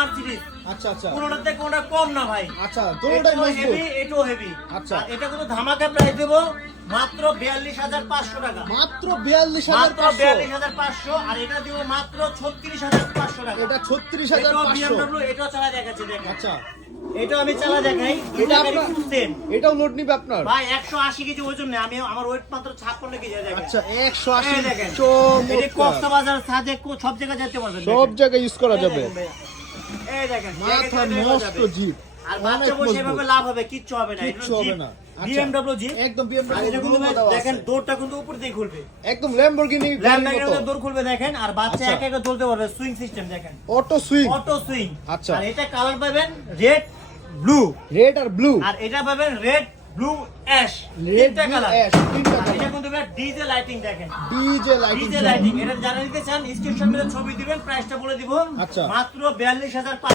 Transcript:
Mercedes. আচ্ছা আচ্ছা কোনটাতে কোনটা কম না ভাই। আচ্ছা দুটোটাই মজবুত। হেভি, এটাও হেভি। আচ্ছা। আর এটা কিন্তু ধামাকা প্রাইস দেব মাত্র 42500 টাকা। মাত্র মাত্র 42500। 42500। আর এটা দিব মাত্র 36500 টাকা। এটা এটাও 36500। BMW, এটাও চালা দেখাচ্ছি দেখেন। আচ্ছা এটাও আমি চালা দেখাই। এটা দুটো গাড়ি আপনার খুব সেম। এটাও লোড নিবে আপনার? ভাই 180 কেজি ওজন নেই, আমি আমার ওয়েট মাত্র 56 কেজি দেখেন। আচ্ছা 180। এই দেখেন। এটা চমৎকার। কক্সবাজার সাজে সব জায়গায় যেতে পারবেন। সব জায়গায় ইউজ করা এই যাবে। দেখেন ভাইয়া। এই দেখেন মাথা নষ্ট জিপ। আর বাচ্চা বসে এভাবে লাভ হবে, কিচ্ছু হবে না। কিচ্ছু হবে না। BMW jeep. একদম BMW আর এটা কিন্তু ভাই দেওয়া আছে। দেখেন ডোরটা কিন্তু উপর দিয়ে খুলবে। একদম ল্যাম্বরগিনি ল্যাম্বরগিনির মতো ডোর খুলবে দেখেন। আর বাচ্চা আচ্ছা। একা একা চলতে পারবে, সুইং সিস্টেম দেখেন। Auto swing. Auto swing. আচ্ছা। আর এটা কালার পাবেন রেড, ব্লু। রেড আর ব্লু। আর এটা পাবেন রেড, ব্লু, অ্যাশ। রেড তিনটা কালার। অ্যাশ তিনটা আর এটা কালার। কিন্তু ভাই ডিজে লাইটিং দেখেন। DJ lighting. DJ lighting. এটা যারা নিতে চান স্ক্রিনশট মেরে ছবি দিবেন, প্রাইসটা বলে দিব। আচ্ছা। মাত্র 42500।